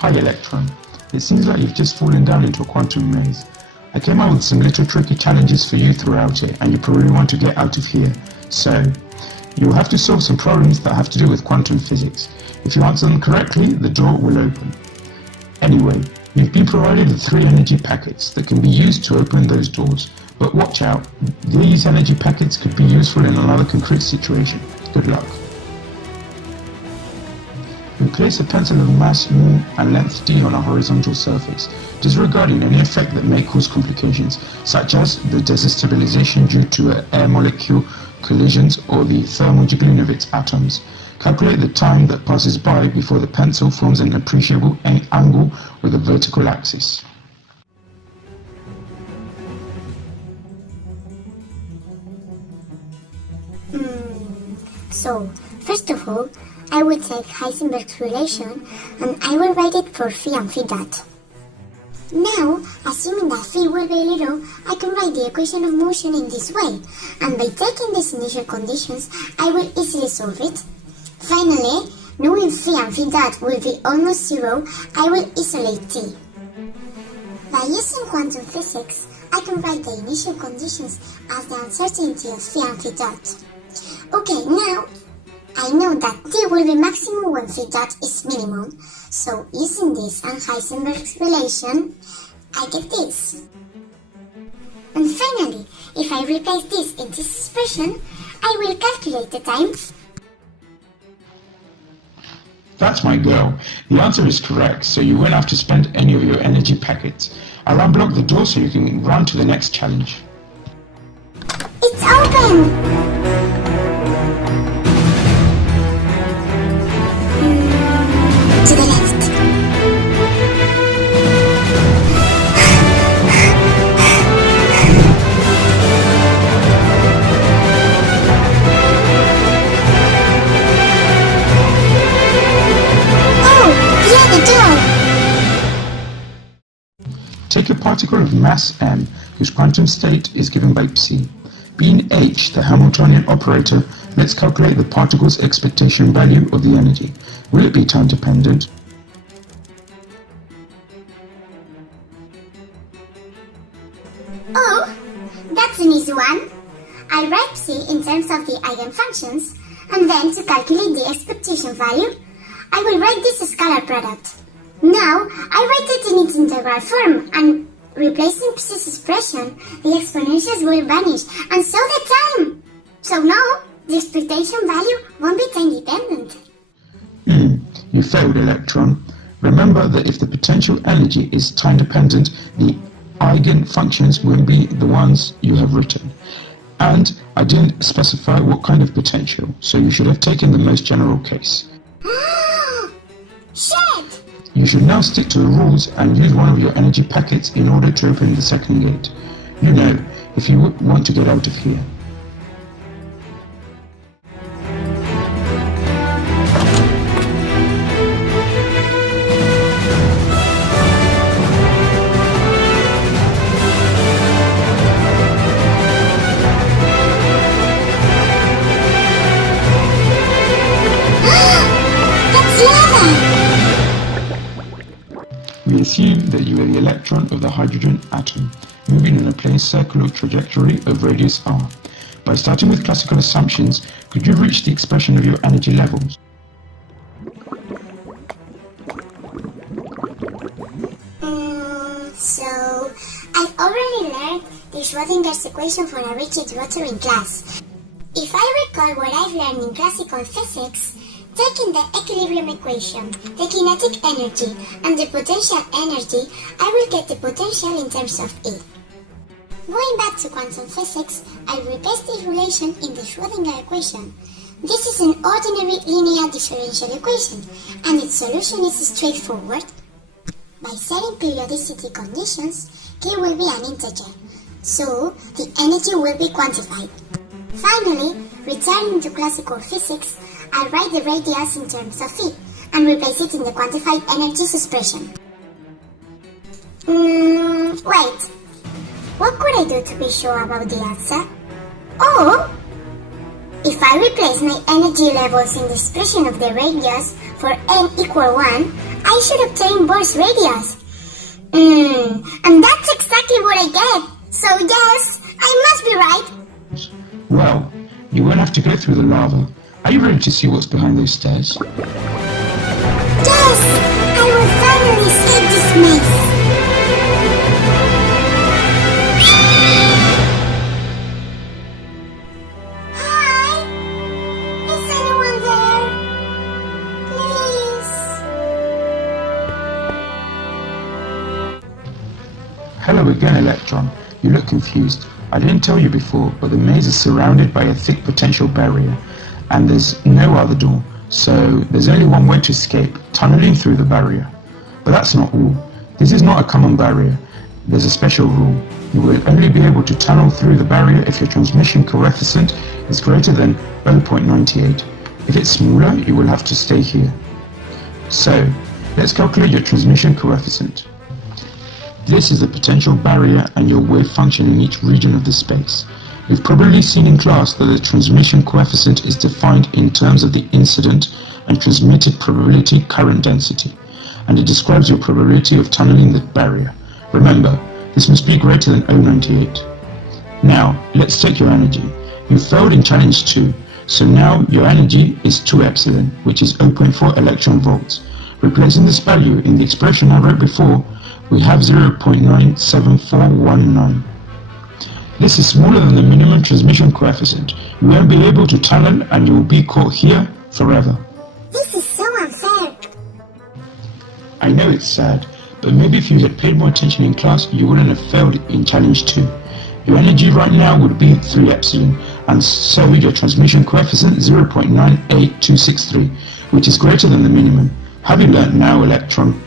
Hi Electron, it seems like you've just fallen down into a quantum maze. I came up with some little tricky challenges for you throughout it, and you probably want to get out of here. So, you'll have to solve some problems that have to do with quantum physics. If you answer them correctly, the door will open. Anyway, you've been provided with 3 energy packets that can be used to open those doors. But watch out, these energy packets could be useful in another concrete situation. Good luck. We place a pencil of mass mu and length d on a horizontal surface, disregarding any effect that may cause complications, such as the destabilization due to air molecule collisions or the thermal jiggling of its atoms. Calculate the time that passes by before the pencil forms an appreciable angle with a vertical axis. So, first of all, I will take Heisenberg's relation and I will write it for phi and phi dot. Now, assuming that phi will be 0, I can write the equation of motion in this way, and by taking these initial conditions, I will easily solve it. Finally, knowing phi and phi dot will be almost 0, I will isolate t. By using quantum physics, I can write the initial conditions as the uncertainty of phi and phi dot. Okay, now I know that t will be maximum when phi dot is minimum, so using this and Heisenberg's relation, I get this. And finally, if I replace this in this expression, I will calculate the time. That's my girl. The answer is correct, so you won't have to spend any of your energy packets. I'll unblock the door so you can run to the next challenge. It's open! To the left. Oh, yeah, the door. Take a particle of mass m, whose quantum state is given by psi. Being h, the Hamiltonian operator, let's calculate the particle's expectation value of the energy. Will it be time dependent? Oh, that's an easy one. I write psi in terms of the eigenfunctions, and then to calculate the expectation value, I will write this scalar product. Now, I write it in its integral form, and replacing psi's expression, the exponentials will vanish, and so the time. So now, the expectation value won't be time dependent. You failed, Electron. Remember that if the potential energy is time dependent, the eigenfunctions won't be the ones you have written. And I didn't specify what kind of potential, so you should have taken the most general case. Shit! You should now stick to the rules and use one of your energy packets in order to open the second gate. You know, if you want to get out of here. We assume that you are the electron of the hydrogen atom, moving in a plane circular trajectory of radius r. By starting with classical assumptions, could you reach the expression of your energy levels? So, I've already learned the Schrödinger's equation for a rigid rotor in class. If I recall what I've learned in classical physics, taking the equilibrium equation, the kinetic energy, and the potential energy, I will get the potential in terms of E. Going back to quantum physics, I'll replace this relation in the Schrödinger equation. This is an ordinary linear differential equation, and its solution is straightforward. By setting periodicity conditions, k will be an integer, so the energy will be quantified. Finally, returning to classical physics, I'll write the radius in terms of phi, and replace it in the quantified energies expression. Wait. What could I do to be sure about the answer? Oh! If I replace my energy levels in the expression of the radius for n equal 1, I should obtain burst radius. And that's exactly what I get. So yes, I must be right. Well, you won't have to go through the lava. Are you ready to see what's behind those stairs? Yes, I will finally escape this maze. Hi, is anyone there? Please. Hello again, Electron. You look confused. I didn't tell you before, but the maze is surrounded by a thick potential barrier, and there's no other door, so there's only one way to escape, tunneling through the barrier. But that's not all. This is not a common barrier. There's a special rule. You will only be able to tunnel through the barrier if your transmission coefficient is greater than 0.98. If it's smaller, you will have to stay here. So, let's calculate your transmission coefficient. This is the potential barrier and your wave function in each region of the space. You've probably seen in class that the transmission coefficient is defined in terms of the incident and transmitted probability current density, and it describes your probability of tunneling the barrier. Remember, this must be greater than 0.98. Now, let's take your energy. You failed in challenge 2, so now your energy is 2 epsilon, which is 0.4 electron volts. Replacing this value in the expression I wrote before, we have 0.97419. This is smaller than the minimum transmission coefficient. You won't be able to tunnel and you will be caught here forever. This is so unfair. I know it's sad, but maybe if you had paid more attention in class, you wouldn't have failed in challenge 2. Your energy right now would be 3 epsilon, and so your transmission coefficient 0.98263, which is greater than the minimum. Have you learnt now, Electron?